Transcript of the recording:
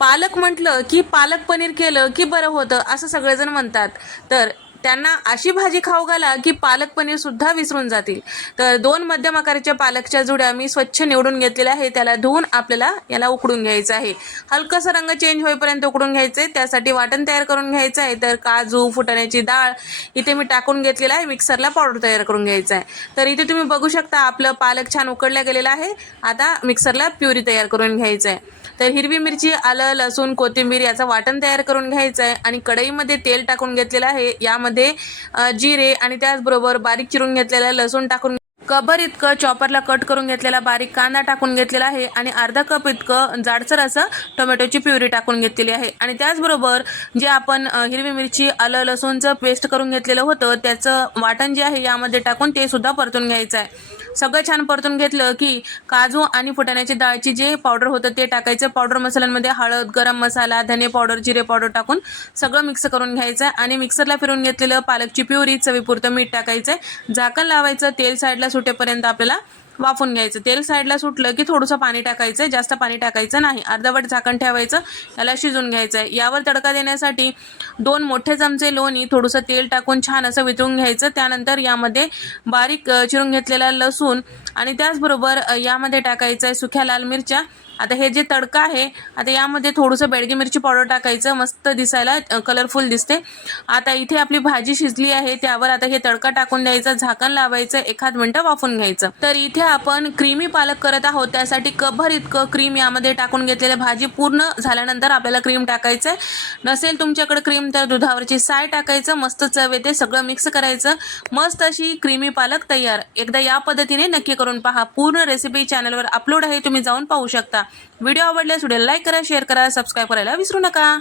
पालक म्हटलं की पालक पनीर केलं की बरं होतं असं सगळेजण म्हणतात. तर त्यांना अशी भाजी खाऊ घाला की पालक पनीर सुद्धा विसरून जातील. तर 2 मध्यम आकाराच्या पालकच्या जुड्या मी स्वच्छ निवडून घेतलेल्या आहे. त्याला धुवून आपल्याला याला उकडून घ्यायचं आहे. हलकासा रंग चेंज होईपर्यंत उकडून घ्यायचे. त्यासाठी वाटण तयार करून घ्यायचं आहे. तर काजू, फुटाण्याची डाळ इथे मी टाकून घेतलेला आहे. मिक्सरला पावडर तयार करून घ्यायचं आहे. तर इथे तुम्ही बघू शकता आपलं पालक छान उकडला गेलेला आहे. आता मिक्सरला प्युरी तयार करून घ्यायचं आहे. तर हिरवी मिरची, आलं, लसूण, कोथिंबीर याचं वाटण तयार करून घ्यायचं आहे आणि कढईमध्ये तेल टाकून घेतलेलं आहे. यामध्ये जिरे आणि त्याचबरोबर बारीक चिरून घेतलेला लसूण टाकून कभर इतकं चॉपरला कट करून घेतलेला बारीक कांदा टाकून घेतलेला आहे आणि अर्धा कप इतकं जाडसर असं टोमॅटोची प्युरी टाकून घेतलेली आहे. आणि त्याचबरोबर जे आपण हिरवी मिरची, आलं, लसूणचं पेस्ट करून घेतलेलं होतं त्याचं वाटण जे आहे यामध्ये टाकून ते सुद्धा परतून घ्यायचं आहे. सगळं छान परतून घेतलं की काजू आणि फुटाण्याची डाळची जे पावडर होतं ते टाकायचं. पावडर मसाल्यांमध्ये हळद, गरम मसाला, धने पावडर, जिरे पावडर टाकून सगळं मिक्स करून घ्यायचं आणि मिक्सरला फिरून घेतलेलं पालकची प्युरी, चवीपुरतं मीठ टाकायचं. झाकण लावायचं. तेल साईडला सुटेपर्यंत आपल्याला वाफून घ्यायचं. तेल साईडला सुटलं की थोडंसं पाणी टाकायचं. जास्त पाणी टाकायचं नाही. अर्धवट झाकण ठेवायचं. याला शिजून घ्यायचं आहे. यावर तडका देण्यासाठी 2 मोठे चमचे लोणी थोडंसं तेल टाकून छान असं वितळून घ्यायचं. त्यानंतर यामध्ये बारीक चिरून घेतलेला लसूण आणि त्याचबरोबर यामध्ये टाकायचं आहे सुक्या लाल मिरच्या. आता हे जे तडका आहे आता यामध्ये थोडंसं बेडगी मिरची पावडर टाकायचं. मस्त दिसायला कलरफुल दिसते. आता इथे आपली भाजी शिजली आहे. त्यावर आता हे तडका टाकून द्यायचं. झाकण लावायचं. 1 मिनिट वाफून घ्यायचं. तर इथे आपण क्रीमी पालक करत आहोत. त्यासाठी कपभर इतकं क्रीम यामध्ये टाकून घेतलेलं. भाजी पूर्ण झाल्यानंतर आपल्याला क्रीम टाकायचं. नसेल तुमच्याकडे क्रीम तर दुधावरची साय टाकायचं. मस्त चव येते. सगळं मिक्स करायचं. मस्त अशी क्रीमी पालक तयार. एकदा या पद्धतीने नक्की करून पहा. पूर्ण रेसिपी चॅनलवर अपलोड आहे. तुम्ही जाऊन पाहू शकता. व्हिडिओ आवडल्यास व्हिडिओला लाईक करा, शेअर करा, सबस्क्राईब करायला विसरू नका.